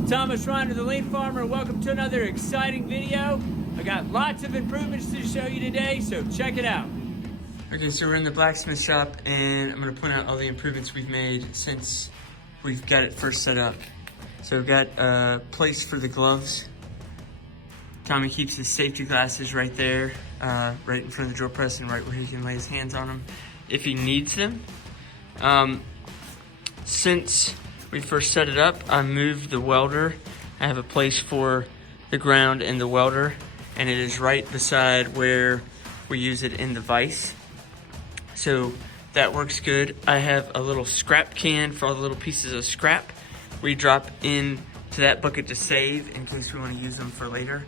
I'm Thomas Reiner, the Lean Farmer. Welcome to another exciting video. I got lots of improvements to show you today, so check it out. Okay, so we're in the blacksmith shop, and I'm gonna point out all the improvements we've made since we've got it first set up. So we've got a place for the gloves. Tommy keeps his safety glasses right there, right in front of the drill press and right where he can lay his hands on them if he needs them. Since we first set it up, I moved the welder. I have a place for the ground and the welder, and it is right beside where we use it in the vise. So that works good. I have a little scrap can for all the little pieces of scrap. We drop in to that bucket to save in case we want to use them for later.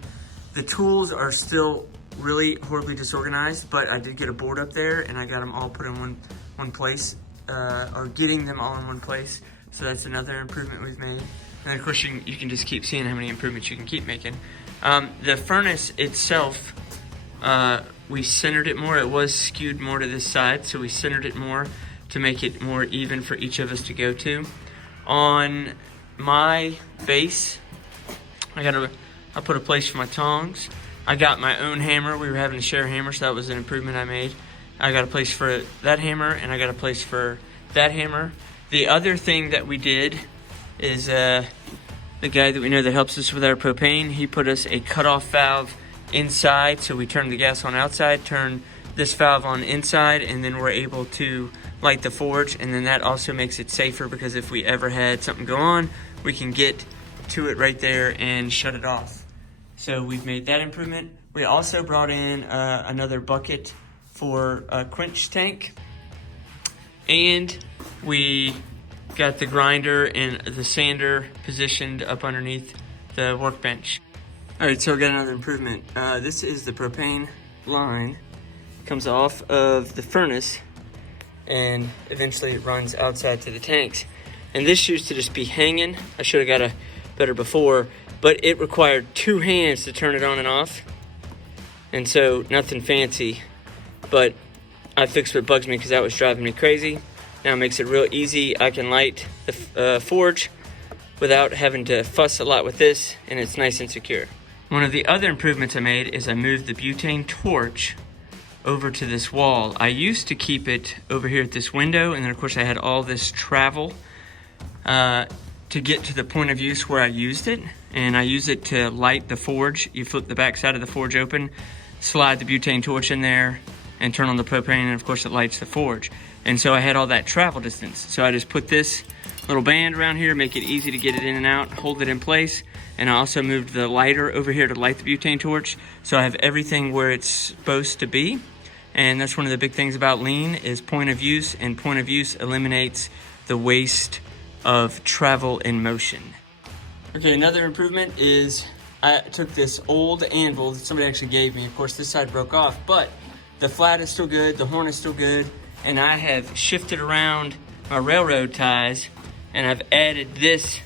The tools are still really horribly disorganized, but I did get a board up there and I got them all put in one place, or getting them all in one place. So that's another improvement we've made. And then of course you can just keep seeing how many improvements you can keep making. The furnace itself, we centered it more. It was skewed more to this side, so we centered it more to make it more even for each of us to go to. On my base, I put a place for my tongs. I got my own hammer. We were having to share a hammer, so that was an improvement I made. I got a place for that hammer, and I got a place for that hammer. The other thing that we did is the guy that we know that helps us with our propane, he put us a cutoff valve inside, so we turn the gas on outside, turn this valve on inside, and then we're able to light the forge. And then that also makes it safer, because if we ever had something go on, we can get to it right there and shut it off. So we've made that improvement. We also brought in another bucket for a quench tank, and we got the grinder and the sander positioned up underneath the workbench. All right, so we got another improvement. This is the propane line. Comes off of the furnace and eventually it runs outside to the tanks. And this used to just be hanging. I should have got a better before, but it required two hands to turn it on and off. And so nothing fancy, but I fixed what bugs me because that was driving me crazy. Now it makes it real easy. I can light the forge without having to fuss a lot with this, and it's nice and secure. One of the other improvements I made is I moved the butane torch over to this wall. I used to keep it over here at this window, and then of course I had all this travel to get to the point of use where I used it. And I use it to light the forge. You flip the back side of the forge open, slide the butane torch in there, and turn on the propane, and of course it lights the forge. And so I had all that travel distance. So I just put this little band around here, make it easy to get it in and out, hold it in place. And I also moved the lighter over here to light the butane torch. So I have everything where it's supposed to be. And that's one of the big things about lean is point of use, and point of use eliminates the waste of travel in motion. Okay, another improvement is I took this old anvil that somebody actually gave me. Of course, this side broke off, but the flat is still good, the horn is still good, and I have shifted around my railroad ties, and I've added this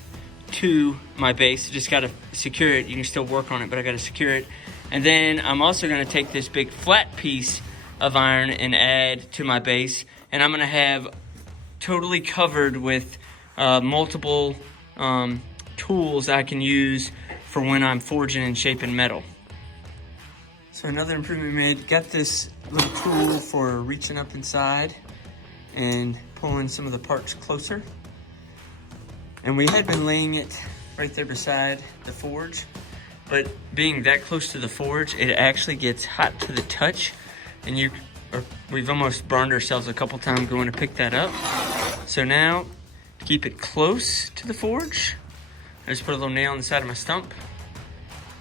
to my base. I just gotta secure it. You can still work on it, but I gotta secure it. And then I'm also gonna take this big flat piece of iron and add to my base, and I'm gonna have totally covered with multiple tools I can use for when I'm forging and shaping metal. So another improvement we made, got this little tool for reaching up inside and pulling some of the parts closer. And we had been laying it right there beside the forge, but being that close to the forge, it actually gets hot to the touch, and we've almost burned ourselves a couple times going to pick that up. So now, to keep it close to the forge, I just put a little nail on the side of my stump.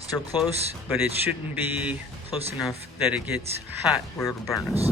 Still close, but it shouldn't be close enough that it gets hot where it'll burn us.